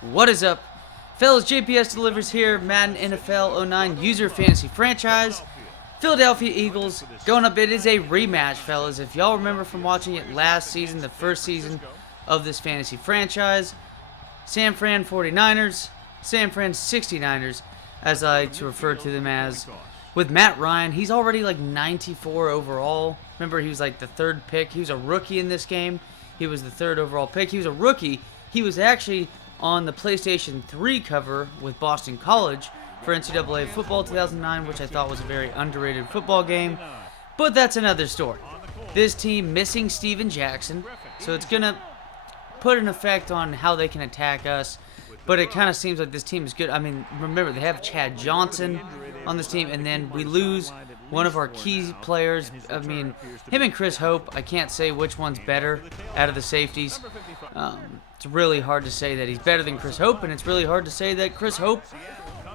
What is up? Fellas, JPS delivers here, Madden NFL 09 user fantasy franchise. Philadelphia Eagles going up. It is a rematch, fellas. If y'all remember from watching it last season, the first season of this fantasy franchise, San Fran 49ers, San Fran 69ers, as I like to refer to them as. With Matt Ryan, he's already like 94 overall. Remember, he was like the third pick. He was a rookie in this game. He was the third overall pick. He was a rookie. He was actually on the PlayStation 3 cover with Boston College for NCAA Football 2009, which I thought was a very underrated football game. But that's another story. This team missing Steven Jackson, so it's going to put an effect on how they can attack us. But it kind of seems like this team is good. I mean, remember, they have Chad Johnson on this team, and then we lose one of our key players. I mean, him and Chris Hope, I can't say which one's better out of the safeties. It's really hard to say that he's better than Chris Hope, and it's really hard to say that Chris Hope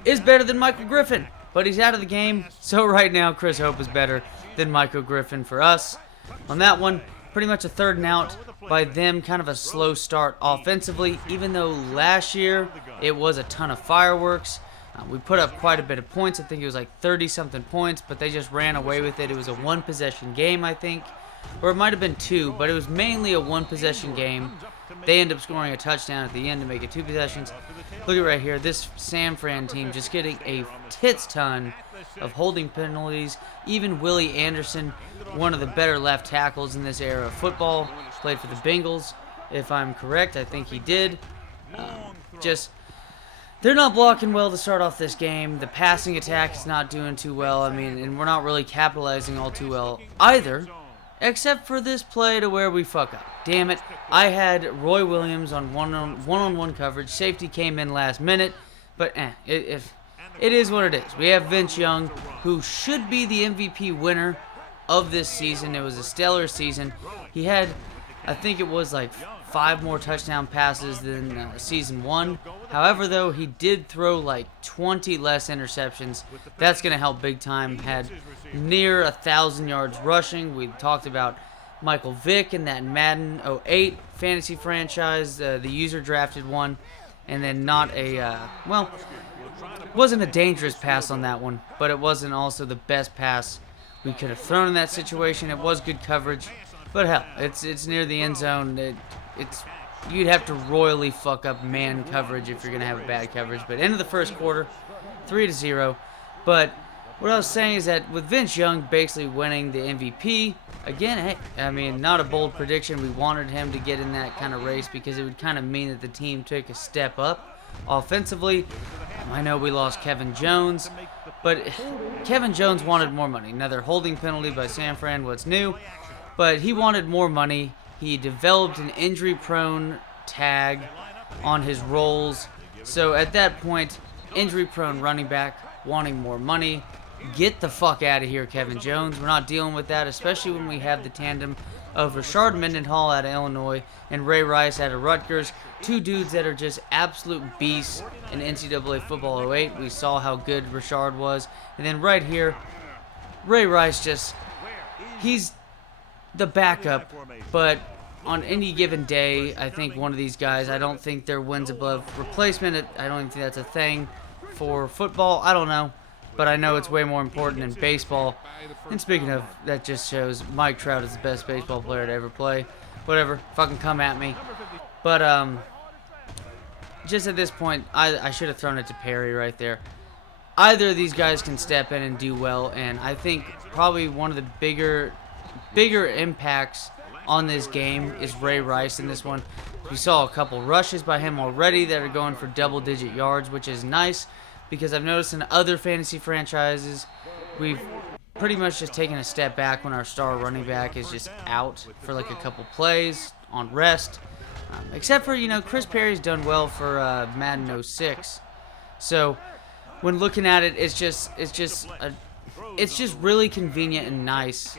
is better than Michael Griffin. But he's out of the game, so right now Chris Hope is better than Michael Griffin for us. On that one, pretty much a third and out by them, kind of a slow start offensively, even though last year it was a ton of fireworks. We put up quite a bit of points. I think it was like 30-something points, but they just ran away with it. It was a one-possession game, I think. Or it might have been two, but it was mainly a one-possession game. They end up scoring a touchdown at the end to make it two possessions. Look at right here. This San Fran team just getting a tits ton of holding penalties. Even Willie Anderson, one of the better left tackles in this era of football, played for the Bengals. If I'm correct, I think he did. They're not blocking well to start off this game. The passing attack is not doing too well. I mean, and we're not really capitalizing all too well either, except for this play to where we fuck up. Damn it. I had Roy Williams on one-on-one coverage. Safety came in last minute, but it is what it is. We have Vince Young, who should be the MVP winner of this season. It was a stellar season. He had, I think it was like 5 more touchdown passes than season 1. However, though, he did throw like 20 less interceptions. That's going to help big time. Had near 1,000 yards rushing. We talked about Michael Vick in that Madden 08 fantasy franchise. The user drafted one. And then not a, wasn't a dangerous pass on that one. But it wasn't also the best pass we could have thrown in that situation. It was good coverage. But hell, it's near the end zone. You'd have to royally fuck up man coverage if you're going to have a bad coverage. But end of the first quarter, 3-0. But what I was saying is that with Vince Young basically winning the MVP, again, hey, I mean, not a bold prediction. We wanted him to get in that kind of race because it would kind of mean that the team took a step up offensively. I know we lost Kevin Jones, but Kevin Jones wanted more money. Another holding penalty by San Fran, what's new? But he wanted more money. He developed an injury-prone tag on his roles. So at that point, injury-prone running back wanting more money. Get the fuck out of here, Kevin Jones. We're not dealing with that, especially when we have the tandem of Rashard Mendenhall out of Illinois and Ray Rice out of Rutgers. Two dudes that are just absolute beasts in NCAA Football 08. We saw how good Rashard was. And then right here, Ray Rice he's the backup, but on any given day, I think one of these guys, I don't think their wins above replacement. I don't even think that's a thing for football. I don't know, but I know it's way more important in baseball. And speaking of, that just shows Mike Trout is the best baseball player to ever play. Whatever, fucking come at me. But just at this point, I should have thrown it to Perry right there. Either of these guys can step in and do well, and I think probably one of the bigger impacts on this game is Ray Rice in this one. We saw a couple rushes by him already that are going for double-digit yards, which is nice because I've noticed in other fantasy franchises we've pretty much just taken a step back when our star running back is just out for like a couple plays on rest. Except for, Chris Perry's done well for Madden 06. So when looking at it, it's just really convenient and nice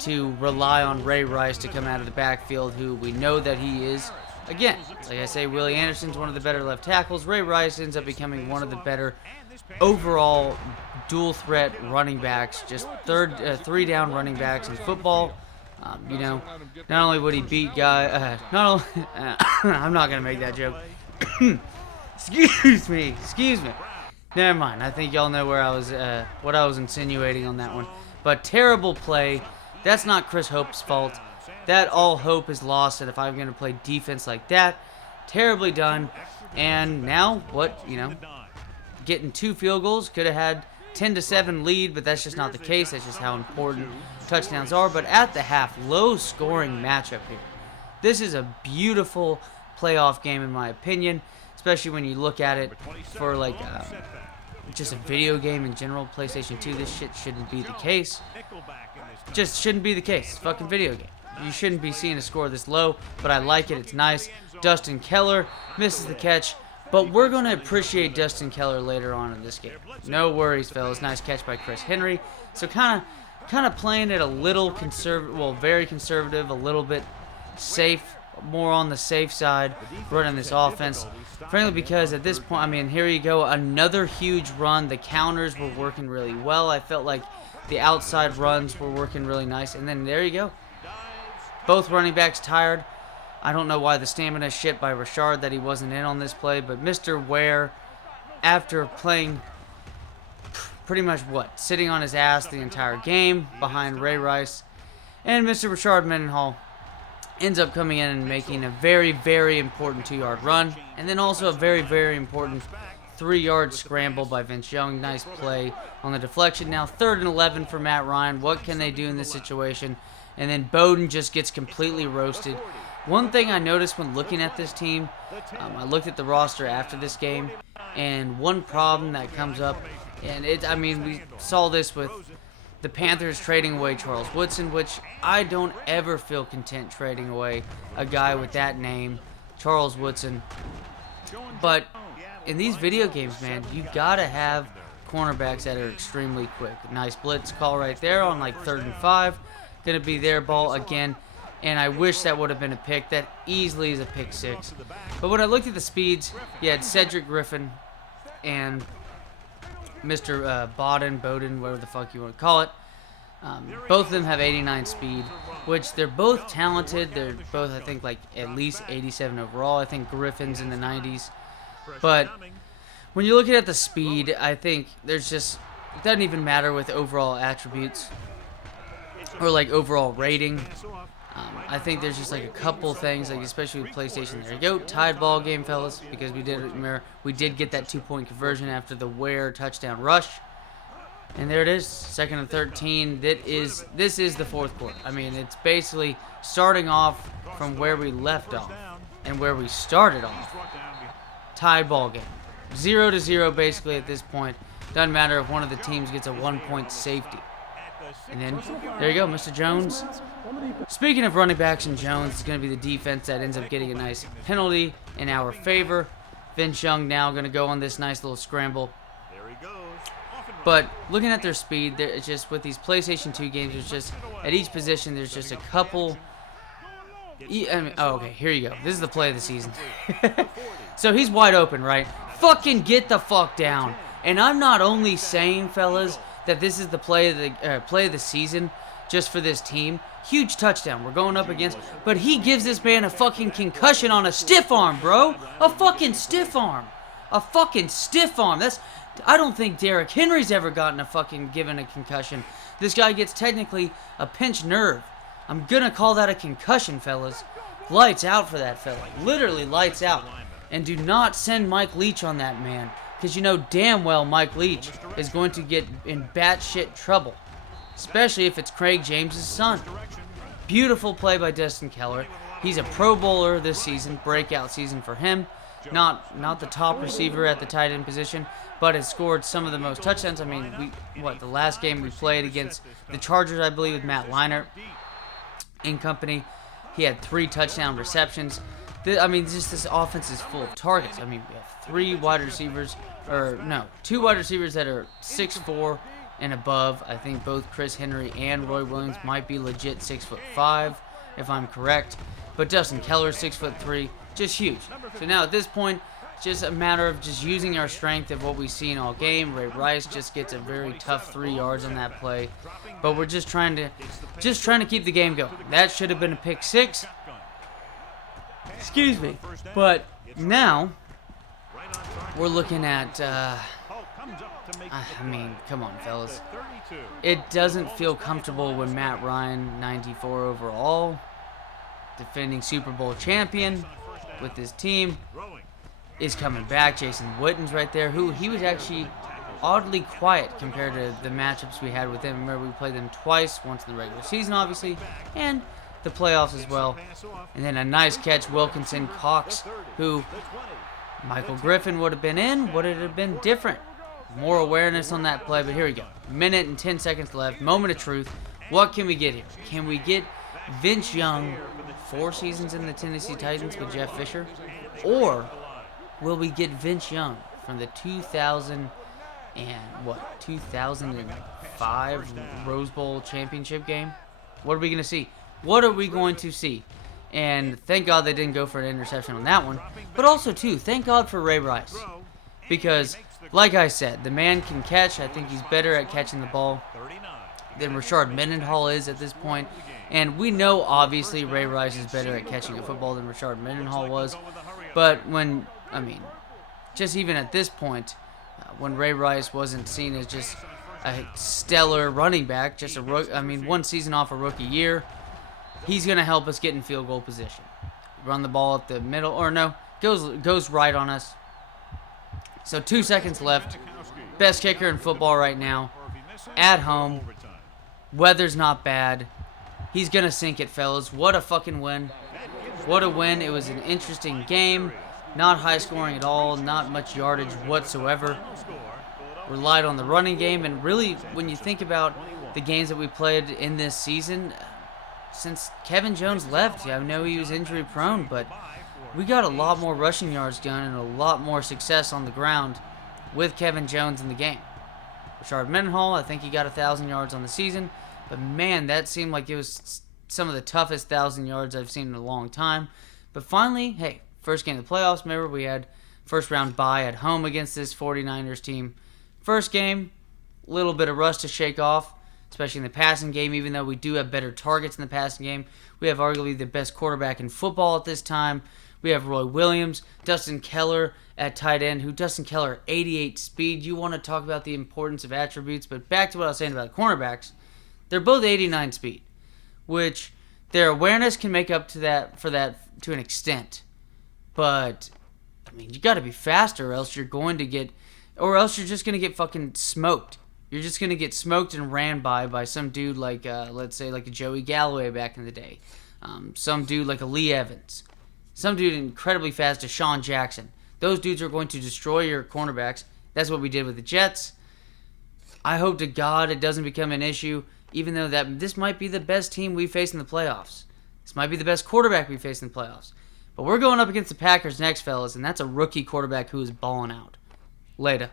to rely on Ray Rice to come out of the backfield, who we know that he is. Again, like I say, Willie Anderson's one of the better left tackles. Ray Rice ends up becoming one of the better overall dual threat running backs, just three down running backs in football. Not only would he beat I'm not gonna make that joke. Excuse me. Never mind. I think y'all know where I was, what I was insinuating on that one. But terrible play. That's not Chris Hope's fault. That all hope is lost. And if I'm going to play defense like that, terribly done. And now what? Getting 2 field goals. Could have had 10-7 lead, but that's just not the case. That's just how important touchdowns are. But at the half, low scoring matchup here. This is a beautiful playoff game in my opinion, especially when you look at it for like just a video game in general. PlayStation 2, this shit shouldn't be the case. Just shouldn't be the case. Fucking video game. You shouldn't be seeing a score this low, but I like it. It's nice. Dustin Keller misses the catch, but we're going to appreciate Dustin Keller later on in this game. No worries, fellas. Nice catch by Chris Henry. So kind of playing it a little conservative, well, very conservative, a little bit safe, more on the safe side, running this offense. Frankly, because at this point, I mean, here you go, another huge run. The counters were working really well. I felt like the outside runs were working really nice. And then there you go. Both running backs tired. I don't know why the stamina shit by Rashard that he wasn't in on this play, but Mr. Ware, after playing pretty much sitting on his ass the entire game behind Ray Rice, and Mr. Rashard Mendenhall ends up coming in and making a very, very important 2-yard run, and then also a very, very important 3-yard scramble by Vince Young. Nice play on the deflection. Now 3rd and 11 for Matt Ryan. What can they do in this situation? And then Bowden just gets completely roasted. One thing I noticed when looking at this team, I looked at the roster after this game, and one problem that comes up, and we saw this with the Panthers trading away Charles Woodson, which I don't ever feel content trading away a guy with that name, Charles Woodson. But in these video games, man, you gotta have cornerbacks that are extremely quick. Nice blitz call right there on like 3rd and 5. Gonna be their ball again. And I wish that would have been a pick. That easily is a pick 6. But when I looked at the speeds, you had Cedric Griffin and Mr. Bowden, whatever the fuck you want to call it. Both of them have 89 speed, which they're both talented. They're both, I think, like at least 87 overall. I think Griffin's in the 90s. But when you're looking at the speed, I think there's just, it doesn't even matter with overall attributes or like overall rating. I think there's just like a couple things, like especially with PlayStation. There you go, tied ball game, fellas, because we did get that 2-point conversion after the Ware touchdown rush, and there it is, 2nd and 13. This is the 4th quarter. I mean, it's basically starting off from where we left off and where we started off. Tied ball game, 0-0 basically at this point. Doesn't matter if one of the teams gets a 1-point safety. And then, there you go, Mr. Jones. Speaking of running backs and Jones, it's going to be the defense that ends up getting a nice penalty in our favor. Vince Young now going to go on this nice little scramble. But looking at their speed, it's just with these PlayStation 2 games, it's just at each position, there's just a couple. Okay, here you go. This is the play of the season. So he's wide open, right? Fucking get the fuck down. And I'm not only saying, fellas, that this is the play of the season just for this team. Huge touchdown we're going up against, but he gives this man a fucking concussion on a stiff arm, bro. A fucking stiff arm. I don't think Derrick Henry's ever gotten given a concussion. This guy gets technically a pinched nerve. I'm gonna call that a concussion, fellas. Lights out for that fella. Literally lights out. And do not send Mike Leach on that man, because you know damn well Mike Leach is going to get in batshit trouble, especially if it's Craig James' son. Beautiful play by Dustin Keller. He's a Pro Bowler this season, breakout season for him. Not the top receiver at the tight end position, but has scored some of the most touchdowns. I mean, the last game we played against the Chargers, I believe, with Matt Leinart in company, he had 3 touchdown receptions. Just this offense is full of targets. I mean, we have 2 wide receivers that are 6'4" and above. I think both Chris Henry and Roy Williams might be legit 6'5", if I'm correct. But Dustin Keller, 6'3", just huge. So now at this point, it's just a matter of just using our strength of what we've seen all game. Ray Rice just gets a very tough 3 yards on that play. But we're just trying to keep the game going. That should have been a pick 6. Excuse me. But now we're looking at, I mean, come on, fellas. It doesn't feel comfortable when Matt Ryan, 94 overall, defending Super Bowl champion with his team, is coming back. Jason Witten's right there, who he was actually oddly quiet compared to the matchups we had with him. Remember, we played them twice, once in the regular season, obviously, and the playoffs as well. And then a nice catch, Wilkinson, Cox, who Michael Griffin would have been in. Would it have been different? More awareness on that play, but here we go. Minute and 10 seconds left. Moment of truth. What can we get here? Can we get Vince Young, 4 seasons in the Tennessee Titans with Jeff Fisher? Or will we get Vince Young from the 2005 Rose Bowl championship game? What are we going to see? What are we going to see? And thank God they didn't go for an interception on that one. But also, too, thank God for Ray Rice. Because, like I said, the man can catch. I think he's better at catching the ball than Rashard Mendenhall is at this point. And we know, obviously, Ray Rice is better at catching a football than Rashard Mendenhall was. But when, I mean, just even at this point, when Ray Rice wasn't seen as just a stellar running back, just a one season off a rookie year, he's going to help us get in field goal position. Run the ball up the middle, or no, goes right on us. So 2 seconds left. Best kicker in football right now. At home. Weather's not bad. He's going to sink it, fellas. What a fucking win. What a win. It was an interesting game. Not high scoring at all. Not much yardage whatsoever. Relied on the running game. And really, when you think about the games that we played in this season, since Kevin Jones left, I know he was injury prone, but we got a lot more rushing yards done and a lot more success on the ground with Kevin Jones in the game. Rashard Mendenhall, I think he got 1,000 yards on the season, but man, that seemed like it was some of the toughest 1,000 yards I've seen in a long time. But finally, hey, first game of the playoffs, remember we had first round bye at home against this 49ers team. First game, a little bit of rust to shake off, especially in the passing game, even though we do have better targets in the passing game. We have arguably the best quarterback in football at this time. We have Roy Williams, Dustin Keller at tight end, Dustin Keller, 88 speed. You want to talk about the importance of attributes, but back to what I was saying about the cornerbacks. They're both 89 speed, which their awareness can make up to that to an extent. But, I mean, you got to be faster or else you're just going to get fucking smoked. You're just going to get smoked and ran by some dude like, let's say, like a Joey Galloway back in the day. Some dude like a Lee Evans. Some dude incredibly fast, Deshaun Jackson. Those dudes are going to destroy your cornerbacks. That's what we did with the Jets. I hope to God it doesn't become an issue, even though this might be the best team we face in the playoffs. This might be the best quarterback we face in the playoffs. But we're going up against the Packers next, fellas, and that's a rookie quarterback who is balling out. Later.